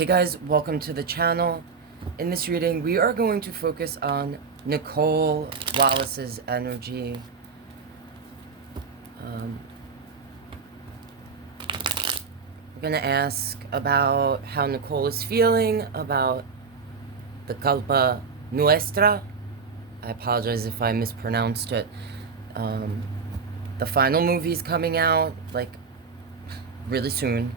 Hey guys, welcome to the channel. In this reading, we are going to focus on Nicole Wallace's energy. We're going to ask about how Nicole is feeling, about the culpa nuestra. I apologize if I mispronounced it. The final movie is coming out, like, really soon.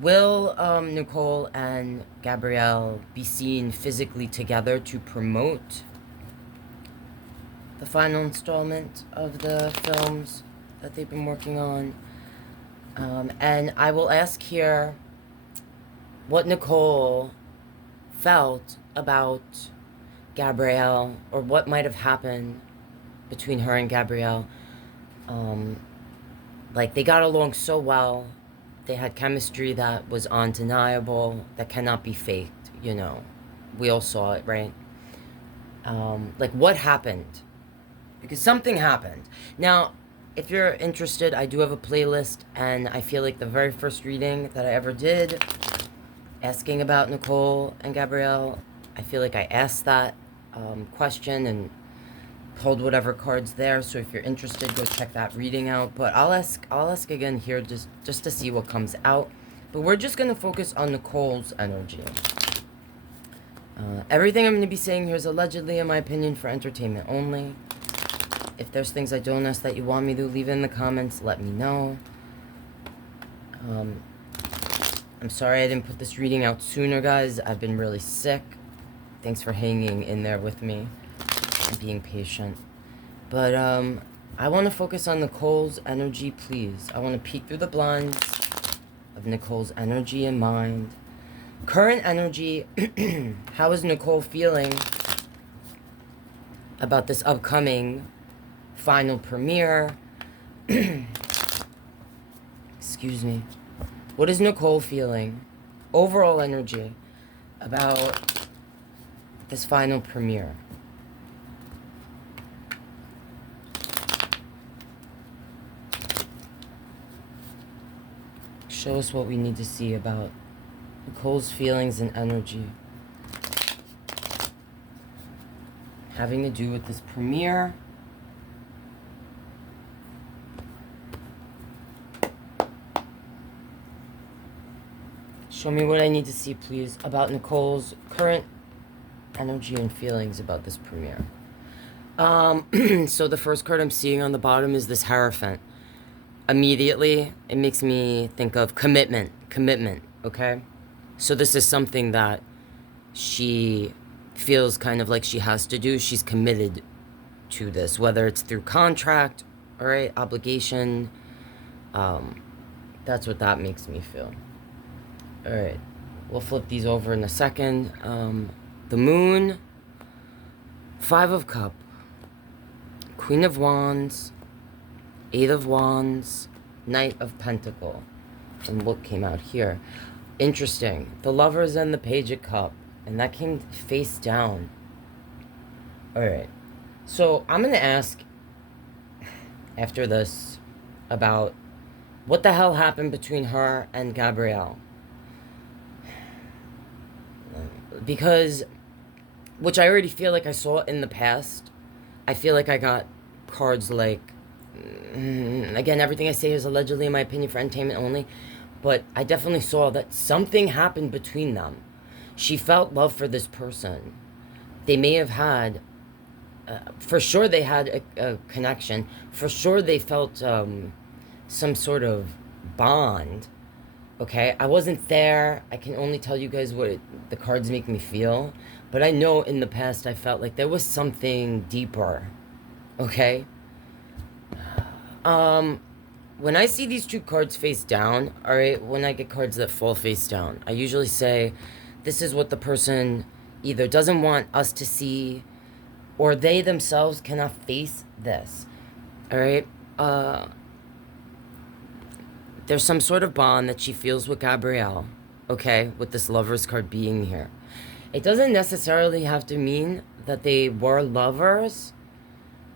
Will Nicole and Gabriel be seen physically together to promote the final installment of the films that they've been working on? And I will ask here what Nicole felt about Gabriel, or what might have happened between her and Gabriel. Like, they got along so well. They had chemistry that was undeniable, that cannot be faked, you know. We all saw it, right? Like, what happened? Because something happened. Now, if you're interested, I do have a playlist, and I feel like the very first reading that I ever did, asking about Nicole and Gabriel, I feel like I asked that question and pulled whatever cards there. So if you're interested, go check that reading out. But I'll ask again here just to see what comes out. But we're just gonna focus on Nicole's energy. Everything I'm gonna be saying here is allegedly, in my opinion, for entertainment only. If there's things I don't ask that you want me to, leave in the comments, let me know. I'm sorry I didn't put this reading out sooner, guys. I've been really sick. Thanks for hanging in there with me and being patient. But I want to focus on Nicole's energy, please. I want to peek through the blinds of Nicole's energy and mind. Current energy. How is Nicole feeling about this upcoming final premiere? Excuse me. What is Nicole feeling? Overall energy about this final premiere. Show us what we need to see about Nicole's feelings and energy having to do with this premiere. Show me what I need to see, please, about Nicole's current energy and feelings about this premiere. So the first card I'm seeing on the bottom is this Hierophant. Immediately, it makes me think of commitment, okay? So this is something that she feels kind of like she has to do. She's committed to this, whether it's through contract, all right, obligation. That's what that makes me feel. All right, we'll flip these over in a second. The Moon, Five of Cups, Queen of Wands, Eight of Wands, Knight of Pentacle. And what came out here? Interesting. The Lovers and the Page of Cup. And that came face down. Alright. So I'm going to ask after this about what the hell happened between her and Gabriel. Because, which I already feel like I saw in the past. I feel like I got cards like, again, everything I say is allegedly, in my opinion, for entertainment only, but I definitely saw that something happened between them. She felt love for this person. They may have had, for sure they had a connection. For sure they felt some sort of bond. Okay, I wasn't there. I can only tell you guys what the cards make me feel. But I know in the past I felt like there was something deeper. Okay? When I see these two cards face down, alright, when I get cards that fall face down, I usually say, this is what the person either doesn't want us to see, or they themselves cannot face this. Alright? There's some sort of bond that she feels with Gabriel, okay, with this Lovers card being here. It doesn't necessarily have to mean that they were lovers,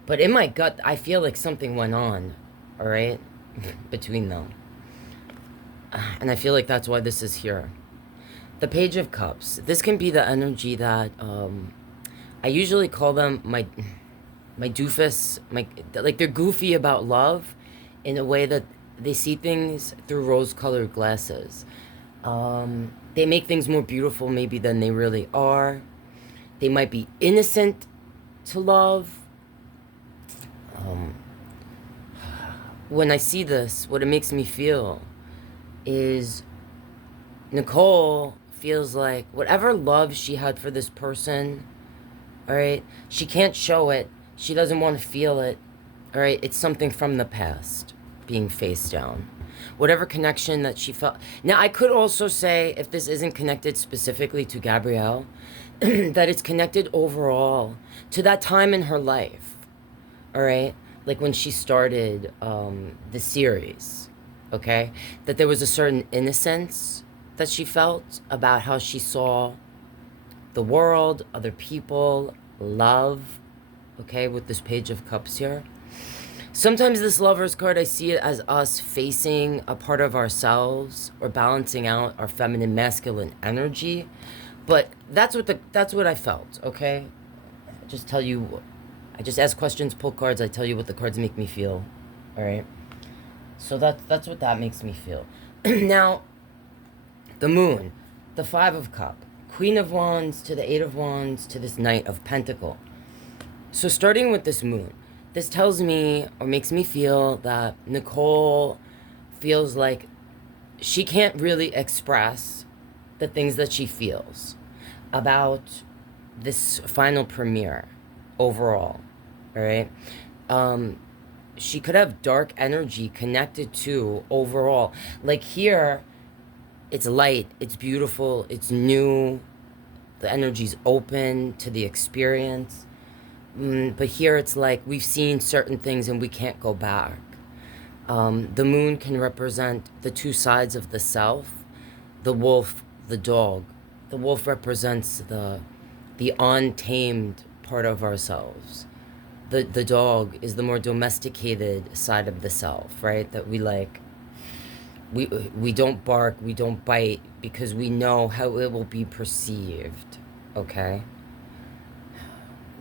but in my gut, I feel like something went on, all right, between them. And I feel like that's why this is here. The Page of Cups. This can be the energy that I usually call them my doofus, like they're goofy about love in a way that they see things through rose-colored glasses. They make things more beautiful maybe than they really are. They might be innocent to love. When I see this, what it makes me feel is Nicole feels like whatever love she had for this person, all right, she can't show it. She doesn't want to feel it, all right? It's something from the past being face down. Whatever connection that she felt. Now, I could also say, if this isn't connected specifically to Gabrielle, that it's connected overall to that time in her life, all right? Like when she started the series, okay? That there was a certain innocence that she felt about how she saw the world, other people, love, okay, with this Page of Cups here. Sometimes this Lover's card, I see it as us facing a part of ourselves or balancing out our feminine, masculine energy. But that's what I felt, okay? I just ask questions, pull cards, I tell you what the cards make me feel, all right? So that's what that makes me feel. Now, the Moon, the Five of Cups, Queen of Wands to the Eight of Wands to this Knight of Pentacle. So starting with this Moon, this tells me or makes me feel that Nicole feels like she can't really express the things that she feels about this final premiere overall, all right? She could have dark energy connected to overall. Like here, it's light, it's beautiful, it's new, the energy's open to the experience. But here it's like we've seen certain things and we can't go back. The Moon can represent the two sides of the self, the wolf, the dog. The wolf represents the untamed part of ourselves. The dog is the more domesticated side of the self, right? That we like. We don't bark, we don't bite, because we know how it will be perceived, okay?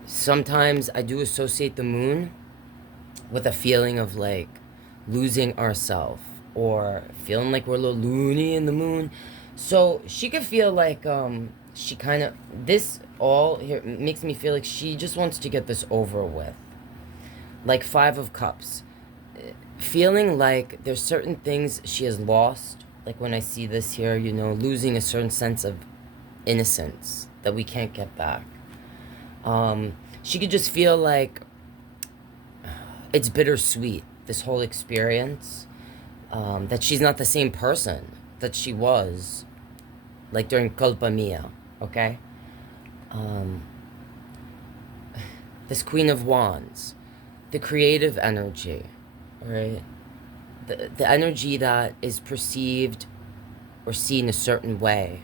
Sometimes I do associate the Moon with a feeling of like losing ourselves or feeling like we're a little loony in the Moon. So she could feel like she kind of, this all here makes me feel like she just wants to get this over with. Like Five of Cups. Feeling like there's certain things she has lost. Like when I see this here, you know, losing a certain sense of innocence that we can't get back. She could just feel like it's bittersweet, this whole experience. That she's not the same person that she was, like during Culpa Mia, okay? This Queen of Wands, the creative energy, right? The energy that is perceived or seen a certain way.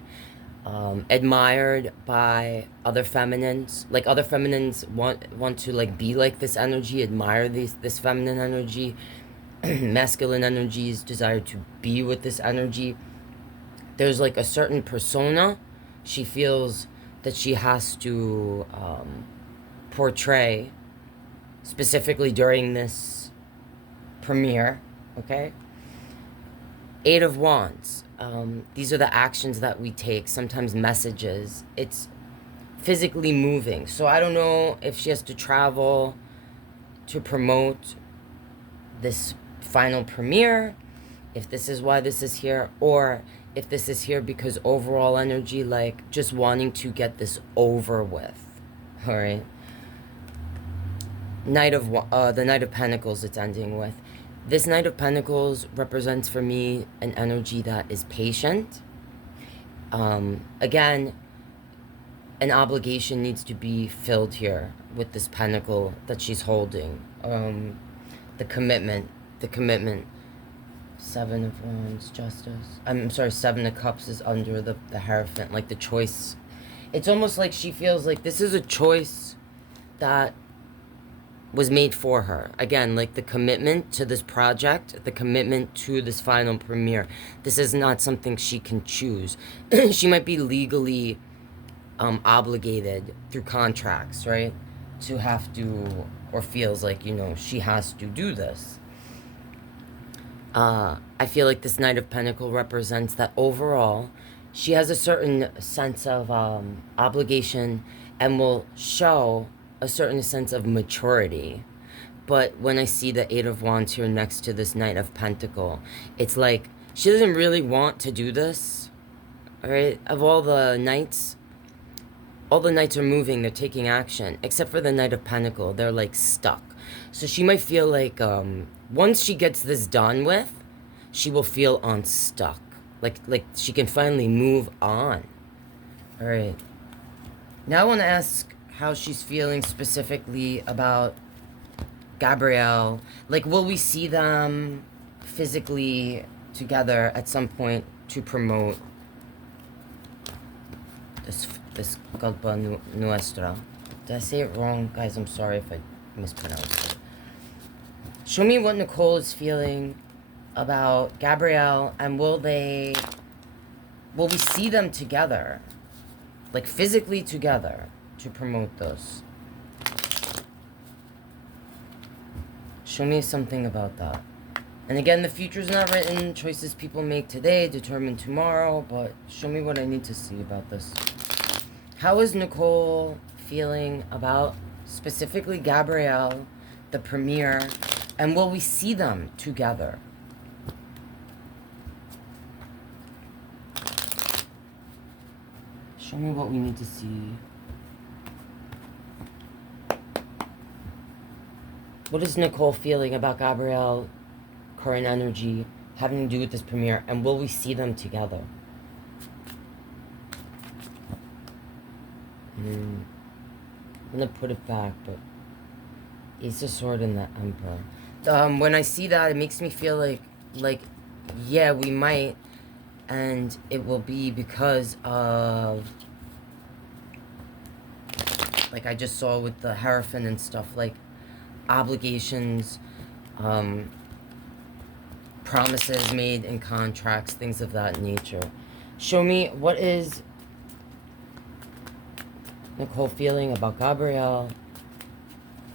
Admired by other feminines. Like other feminines want to like be like this energy, admire this feminine energy. Masculine energies desire to be with this energy. There's like a certain persona she feels that she has to portray, specifically during this premiere, okay? Eight of Wands. These are the actions that we take, sometimes messages. It's physically moving. So I don't know if she has to travel to promote this final premiere, if this is why this is here, or if this is here because overall energy, like just wanting to get this over with, all right? The Knight of Pentacles it's ending with. This Knight of Pentacles represents for me an energy that is patient. Again, an obligation needs to be filled here with this pentacle that she's holding. The commitment. Seven of Wands, Justice. I'm sorry, Seven of Cups is under the Hierophant, like the choice. It's almost like she feels like this is a choice that was made for her. Again, like the commitment to this project, the commitment to this final premiere. This is not something she can choose. She might be legally obligated through contracts, right? To have to, or feels like, you know, she has to do this. I feel like this Knight of Pentacles represents that overall, she has a certain sense of obligation and will show a certain sense of maturity. But when I see the Eight of Wands here next to this Knight of Pentacles, it's like she doesn't really want to do this. All right, of all the knights are moving, they're taking action, except for the Knight of Pentacles. They're like stuck. So she might feel like once she gets this done with, she will feel unstuck. Like she can finally move on. All right. Now I want to ask how she's feeling specifically about Gabriel. Like, will we see them physically together at some point to promote this culpa nuestra? Did I say it wrong? Guys, I'm sorry if I mispronounced it. Show me what Nicole is feeling about Gabriel, and will we see them together? Like physically together to promote this. Show me something about that. And again, the future's not written. Choices people make today determine tomorrow, but show me what I need to see about this. How is Nicole feeling about specifically Gabriel, the premiere, and will we see them together? Show me what we need to see. What is Nicole feeling about Gabriel, current energy, having to do with this premiere, and will we see them together? I'm gonna put it back, but Ace of Swords and the Emperor. When I see that, it makes me feel like, yeah, we might, and it will be because of, like I just saw with the Hierophant and stuff, like obligations, promises made in contracts, things of that nature. Show me what is Nicole feeling about Gabriel,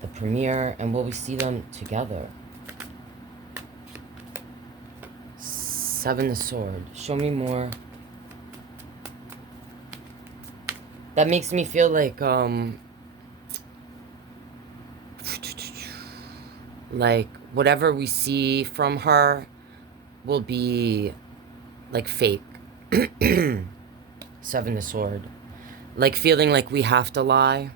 the premiere, and will we see them together? Seven of Swords. Show me more. That makes me feel like whatever we see from her will be like fake. Seven of Swords. Like feeling like we have to lie.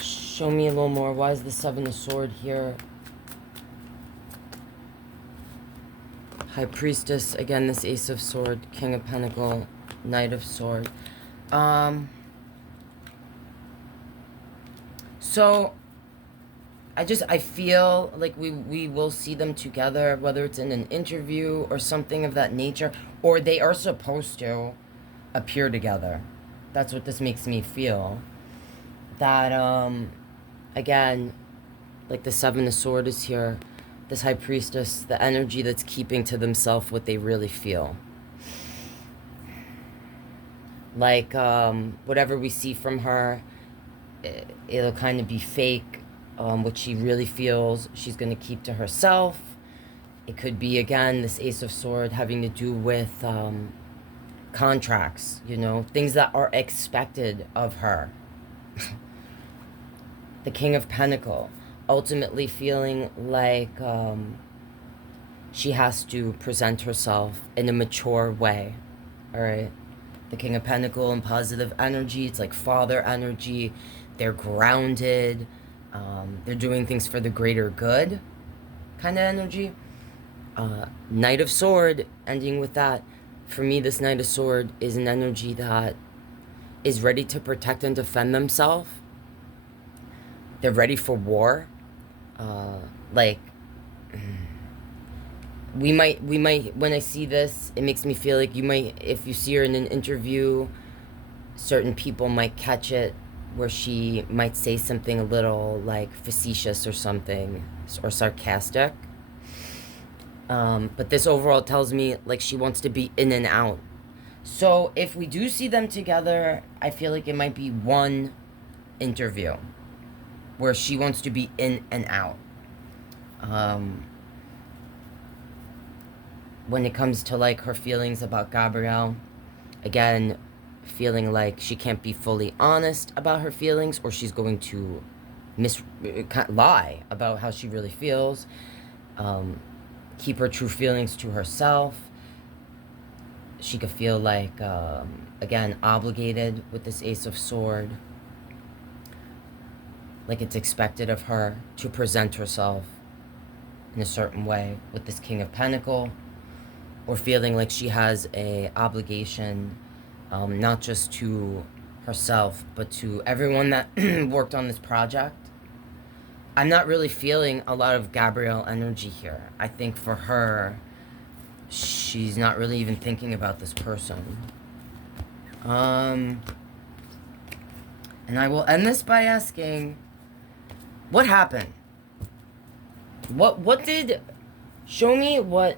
Show me a little more. Why is the Seven of Swords here? High Priestess. Again, this Ace of Swords. King of Pentacles. Knight of Swords. So, I feel like we will see them together, whether it's in an interview or something of that nature, or they are supposed to appear together. That's what this makes me feel. That, again, like the Seven of Swords is here, this High Priestess, the energy that's keeping to themselves what they really feel. Like, whatever we see from her, it'll kind of be fake. What she really feels, she's going to keep to herself. It could be, again, this Ace of Swords having to do with contracts, you know, things that are expected of her. The King of Pentacles, ultimately feeling like she has to present herself in a mature way, all right? The King of Pentacles and positive energy, it's like father energy. They're grounded. They're doing things for the greater good kind of energy. Knight of Swords, ending with that. For me, this Knight of Swords is an energy that is ready to protect and defend themselves. They're ready for war. Like, we might, when I see this, it makes me feel like you might, if you see her in an interview, certain people might catch it where she might say something a little like facetious or something, or sarcastic. But this overall tells me like she wants to be in and out. So if we do see them together, I feel like it might be one interview where she wants to be in and out. When it comes to like her feelings about Gabriel, again, feeling like she can't be fully honest about her feelings, or she's going to lie about how she really feels, keep her true feelings to herself. She could feel like, again, obligated with this Ace of Sword, like it's expected of her to present herself in a certain way with this King of Pentacles, or feeling like she has a obligation, not just to herself, but to everyone that worked on this project. I'm not really feeling a lot of Gabrielle energy here. I think for her, she's not really even thinking about this person. And I will end this by asking, what happened? What did... Show me what...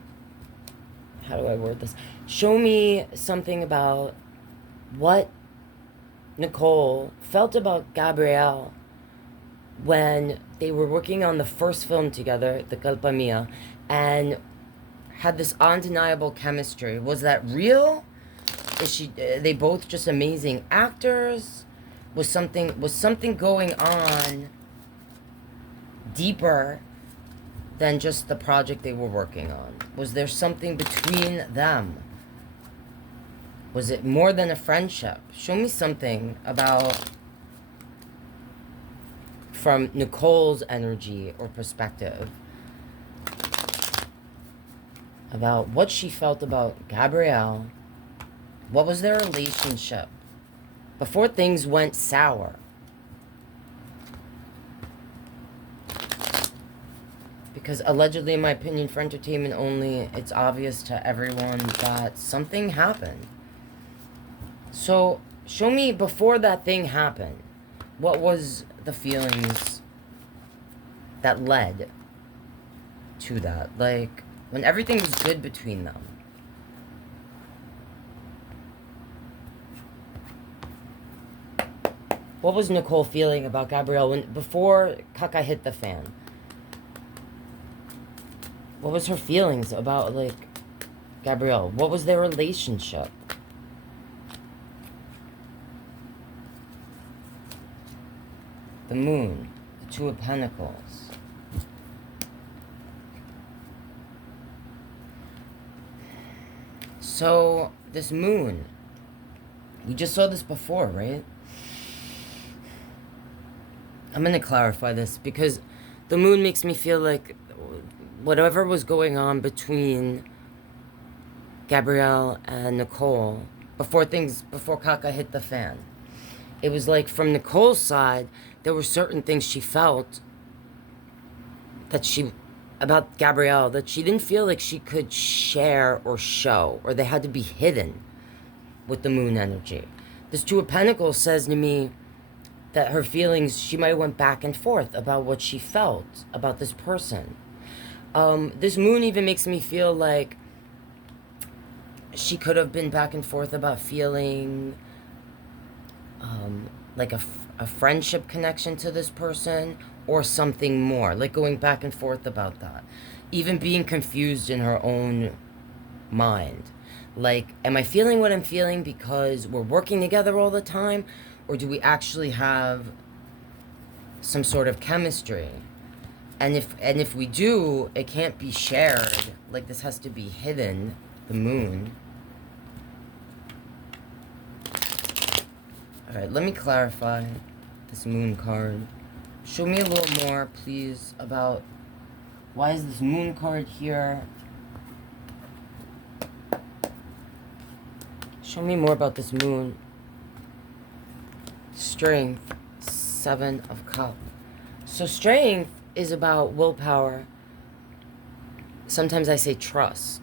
How do I word this? Show me something about what Nicole felt about Gabriel when they were working on the first film together, The Culpa Mia, and had this undeniable chemistry. Was that real? Are they both just amazing actors? Was something going on deeper than just the project they were working on? Was there something between them? Was it more than a friendship? Show me something about, from Nicole's energy or perspective, about what she felt about Gabrielle. What was their relationship before things went sour? Because allegedly, in my opinion, for entertainment only, it's obvious to everyone that something happened. So, show me before that thing happened, what was the feelings that led to that? Like, when everything was good between them. What was Nicole feeling about Gabrielle before Caca hit the fan? What was her feelings about, like, Gabrielle? What was their relationship? The Moon, the Two of Pentacles. So, this Moon, we just saw this before, right? I'm going to clarify this because the Moon makes me feel like whatever was going on between Gabrielle and Nicole before Caca hit the fan, it was like from Nicole's side, there were certain things she felt about Gabrielle that she didn't feel like she could share or show, or they had to be hidden with the Moon energy. This Two of Pentacles says to me that her feelings, she might have went back and forth about what she felt about this person. This Moon even makes me feel like she could have been back and forth about feeling like a friendship connection to this person, or something more, like going back and forth about that. Even being confused in her own mind. Like, am I feeling what I'm feeling because we're working together all the time? Or do we actually have some sort of chemistry? And if we do, it can't be shared. Like, this has to be hidden, the Moon. Alright, let me clarify this Moon card. Show me a little more, please, about why is this Moon card here? Show me more about this Moon. Strength, Seven of Cups. So strength is about willpower. Sometimes I say trust.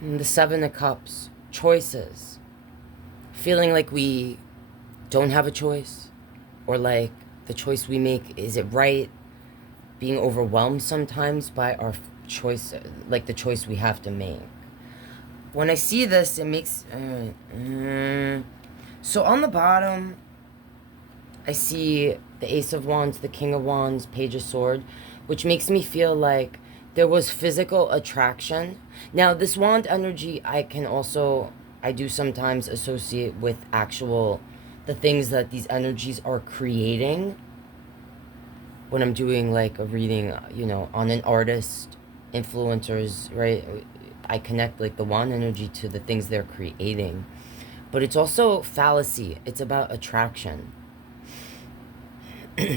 And the Seven of Cups, choices. Feeling like we don't have a choice, or like the choice we make, is it right? Being overwhelmed sometimes by our choice, like the choice we have to make. When I see this, it makes... So on the bottom, I see the Ace of Wands, the King of Wands, Page of Swords, which makes me feel like there was physical attraction. Now, this wand energy, I do sometimes associate with the things that these energies are creating. When I'm doing like a reading, on an artist, influencers, right? I connect like the wand energy to the things they're creating. But it's also fallacy. It's about attraction.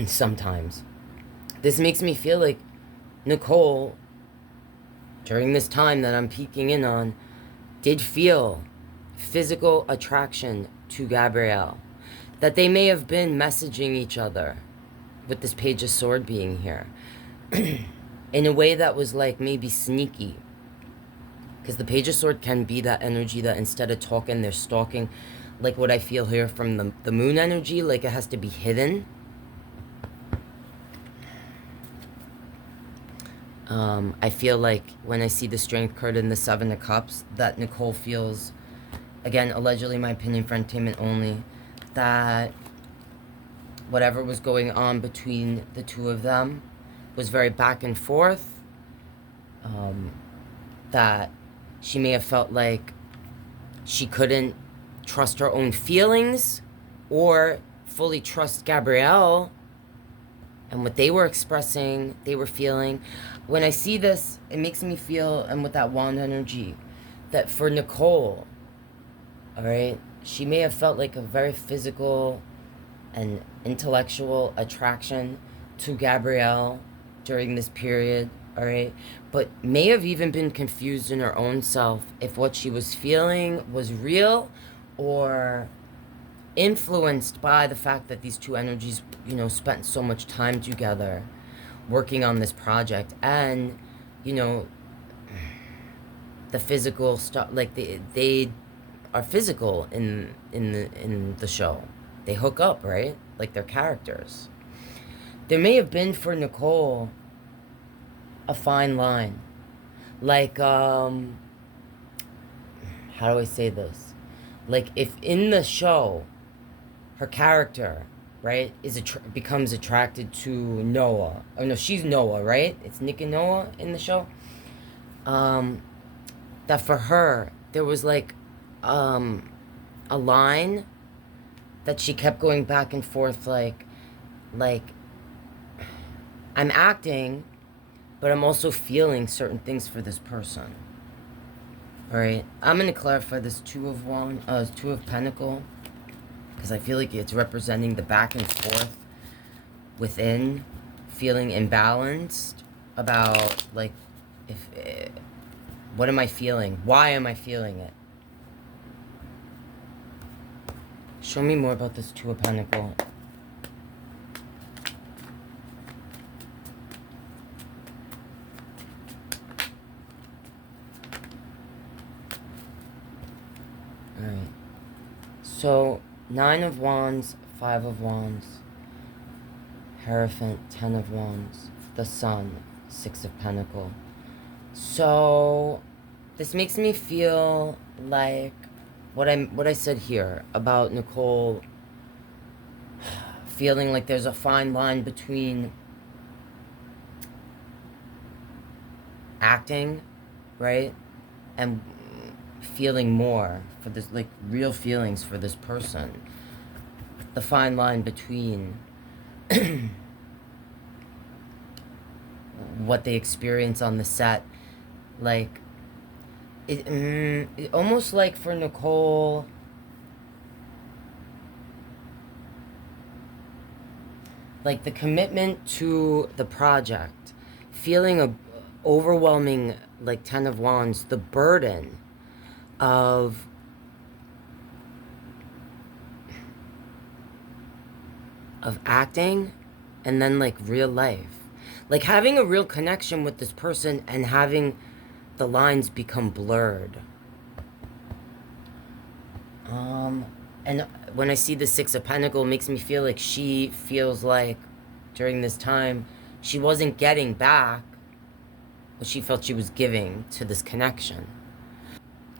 Sometimes. This makes me feel like Nicole, during this time that I'm peeking in on, did feel physical attraction to Gabriel. That they may have been messaging each other, with this Page of Sword being here, in a way that was like maybe sneaky. Because the Page of Sword can be that energy that instead of talking, they're stalking. Like what I feel here from the moon energy, like it has to be hidden. I feel like when I see the Strength card in the Seven of Cups, that Nicole feels, again, allegedly my opinion for entertainment only, that whatever was going on between the two of them was very back and forth. That she may have felt like she couldn't trust her own feelings or fully trust Gabriel and what they were expressing, they were feeling. When I see this, it makes me feel, and with that wand energy, that for Nicole, all right, she may have felt like a very physical and intellectual attraction to Gabriel during this period, all right, but may have even been confused in her own self if what she was feeling was real or influenced by the fact that these two energies, spent so much time together working on this project. And, the physical stuff, like they are physical in the show. They hook up, right? Like they're characters. There may have been for Nicole a fine line. Like, how do I say this? Like if in the show, her character, right, becomes attracted to Noah. Oh no, she's Noah, right? It's Nick and Noah in the show. That for her, there was like a line that she kept going back and forth, like I'm acting, but I'm also feeling certain things for this person. All right, I'm gonna clarify this Two of Pentacle, because I feel like it's representing the back and forth within, feeling imbalanced about like what am I feeling? Why am I feeling it? Show me more about this Two of Pentacle. Alright. So, 9 of Wands, 5 of Wands, Hierophant, 10 of Wands, the Sun, 6 of Pentacle. So, this makes me feel like what I said here about Nicole feeling like there's a fine line between acting, right, and feeling more for this, like real feelings for this person. The fine line between what they experience on the set, like it almost like for Nicole, like the commitment to the project, feeling a overwhelming, like 10 of Wands, the burden of acting, and then like real life, like having a real connection with this person and having the lines become blurred. And when I see the Six of Pentacles, it makes me feel like she feels like during this time she wasn't getting back what she felt she was giving to this connection.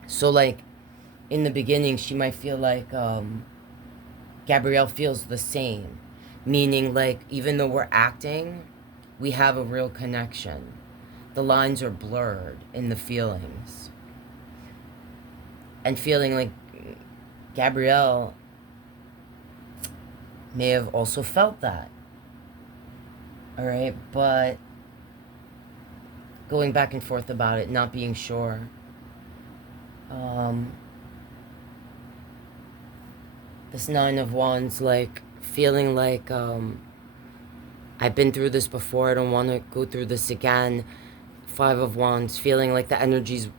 So like in the beginning, she might feel like Gabrielle feels the same, meaning like even though we're acting, we have a real connection. The lines are blurred in the feelings. And feeling like Gabrielle may have also felt that. All right, but going back and forth about it, not being sure. This Nine of Wands, like feeling like I've been through this before, I don't want to go through this again. Five of Wands, feeling like the energies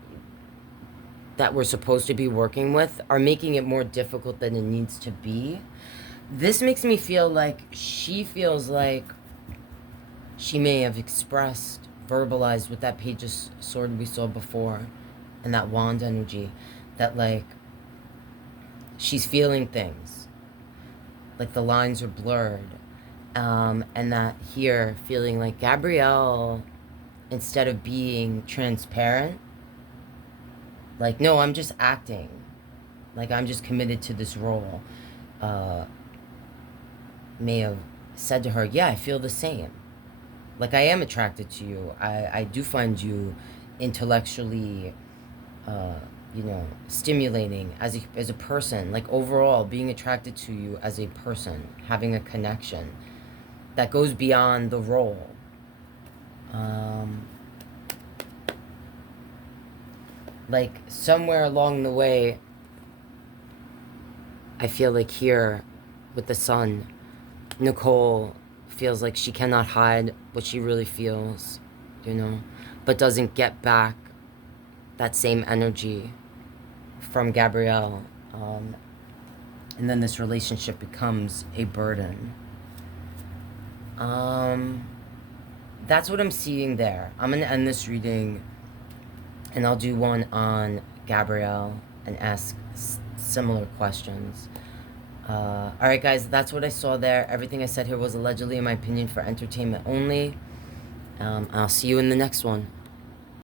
that we're supposed to be working with are making it more difficult than it needs to be. This makes me feel like she feels like she may have expressed, verbalized with that Page of Sword we saw before, and that wand energy, that like she's feeling things, like the lines are blurred, and that here feeling like Gabrielle, instead of being transparent, like, no, I'm just acting, like I'm just committed to this role, may have said to her, yeah, I feel the same. Like, I am attracted to you. I do find you intellectually, you know, stimulating as a person. Like, overall, being attracted to you as a person, having a connection that goes beyond the role. Like, somewhere along the way, I feel like here, with the sun, Nicole feels like she cannot hide what she really feels, you know, but doesn't get back that same energy from Gabrielle. And then this relationship becomes a burden. That's what I'm seeing there. I'm going to end this reading, and I'll do one on Gabrielle and ask similar questions. Alright guys, that's what I saw there. Everything I said here was allegedly, in my opinion, for entertainment only. I'll see you in the next one.